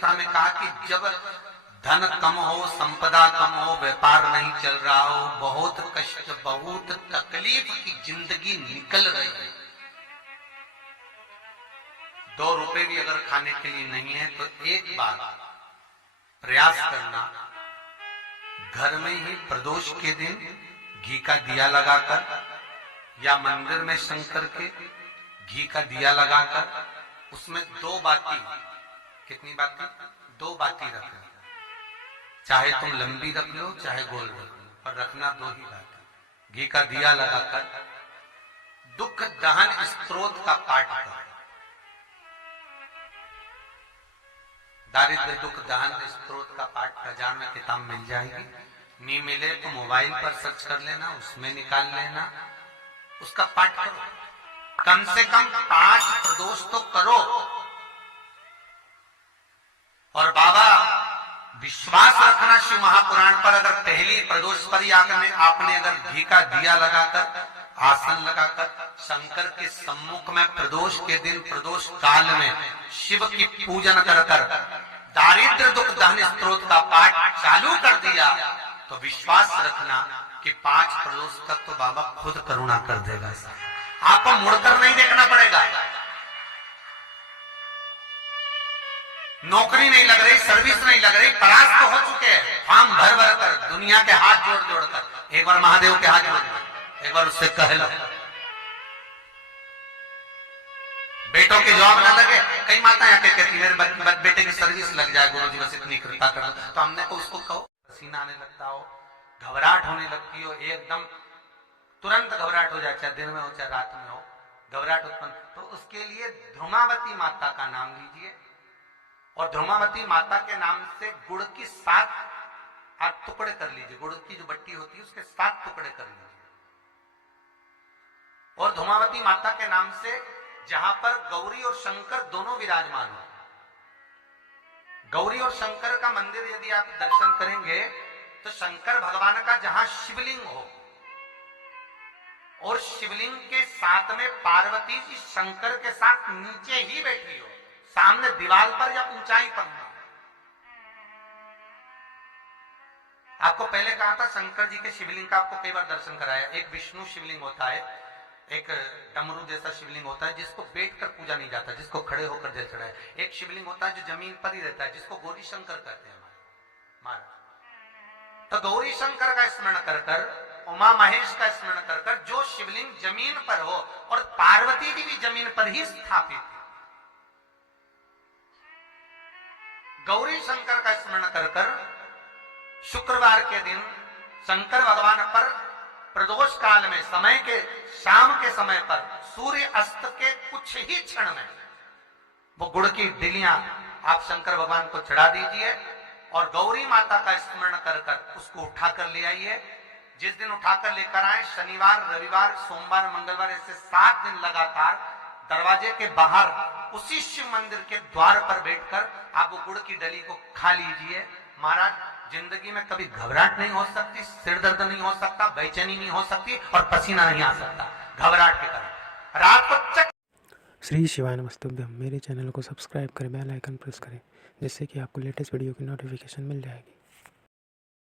कथा में कहा कि जब धन कम हो, संपदा कम हो, व्यापार नहीं चल रहा हो, बहुत कष्ट, बहुत तकलीफ की जिंदगी निकल रही है, 2 रुपए भी अगर खाने के लिए नहीं है तो एक बार प्रयास करना, घर में ही प्रदोष के दिन घी का दिया लगाकर या मंदिर में शंकर के घी का दिया लगाकर उसमें 2 बाती, कितनी बाती? 2 बाती रखना। चाहे तुम लंबी रख लो चाहे गोल रख लो, पर रखना 2 ही बाती। घी का दिया लगाकर दुख दहन स्तोत्र का पाठ करो। दारिद्र दुख दहन स्तोत्र का पाठ बाजार में किताब मिल जाएगी, नहीं मिले तो मोबाइल पर सर्च कर लेना, उसमें निकाल लेना, उसका पाठ करो। कम से कम 5 प्रदोष तो करो। और बाबा विश्वास रखना शिव महापुराण पर, अगर पहली प्रदोष पर ही आपने अगर घी का दिया लगाकर, आसन लगाकर शंकर के सम्मुख में प्रदोष के दिन, प्रदोष काल में शिव की पूजन कर दारिद्र दुख दहन स्तोत्र का पाठ चालू कर दिया तो विश्वास रखना कि 5 प्रदोष तक तो बाबा खुद करुणा कर देगा। आपको मुड़कर नहीं देखना पड़ेगा। नौकरी नहीं लग रही, सर्विस नहीं लग रही, परास्त तो हो चुके हैं, फॉर्म भर भर कर, दुनिया के हाथ जोड़ जोड़ कर, एक बार महादेव के हाथ जोड़ दो, एक बार उससे कह लो। बेटों के जॉब ना लगे, कई माताएं आके कहती मेरे बेटे की सर्विस लग जाए गुरु जी, बस इतनी कृपा कर दो। तो हमने को उसको कहो, पसीना आने लगता हो, घबराहट होने लगती हो, एकदम तुरंत घबराहट हो जाए, चाहे दिन में हो चाहे रात में हो, घबराहट उत्पन्न, तो उसके लिए धूमावती माता का नाम लीजिए और धूमावती माता के नाम से गुड़ की 7 टुकड़े कर लीजिए। गुड़ की जो बट्टी होती है उसके 7 टुकड़े कर लीजिए और धूमावती माता के नाम से जहां पर गौरी और शंकर दोनों विराजमान हो, गौरी और शंकर का मंदिर यदि आप दर्शन करेंगे तो शंकर भगवान का जहां शिवलिंग हो और शिवलिंग के साथ में पार्वती जी शंकर के साथ नीचे ही बैठी हो, सामने दीवार पर या ऊंचाई पर ना। आपको पहले कहा था शंकर जी के शिवलिंग का आपको कई बार दर्शन कराया। एक विष्णु शिवलिंग होता है, एक डमरू जैसा शिवलिंग होता है जिसको बैठकर पूजा नहीं जाता, जिसको खड़े होकर जल चढ़ाए। एक शिवलिंग होता है जो जमीन पर ही रहता है, जिसको गौरी शंकर कहते हैं हमारे। तो गौरी शंकर का स्मरण कर कर, उमा महेश का स्मरण कर कर, जो शिवलिंग जमीन पर हो और पार्वती जी भी जमीन पर ही स्थापित है, गौरी शंकर का स्मरण कर कर शुक्रवार के दिन शंकर भगवान पर प्रदोष काल में समय के शाम के समय पर सूर्य अस्त के कुछ ही क्षण में वो गुड़ की डिलियां आप शंकर भगवान को चढ़ा दीजिए और गौरी माता का स्मरण कर कर उसको उठाकर ले आइए। जिस दिन उठाकर लेकर आए, शनिवार, रविवार, सोमवार, मंगलवार, ऐसे 7 दिन लगातार दरवाजे के बाहर उसी शिव मंदिर के द्वार पर बैठकर आप वो गुड़ की डली को खा लीजिए। महाराज जिंदगी में कभी घबराहट नहीं हो सकती, सिर दर्द नहीं हो सकता, बेचैनी नहीं हो सकती और पसीना नहीं आ सकता घबराहट के कारण। रात को श्री शिवाय नमस्तुभ्यम। मेरे चैनल को सब्सक्राइब करें, बेल आइकन प्रेस करें, जिससे कि आपको लेटेस्ट वीडियो की नोटिफिकेशन मिल जाएगी।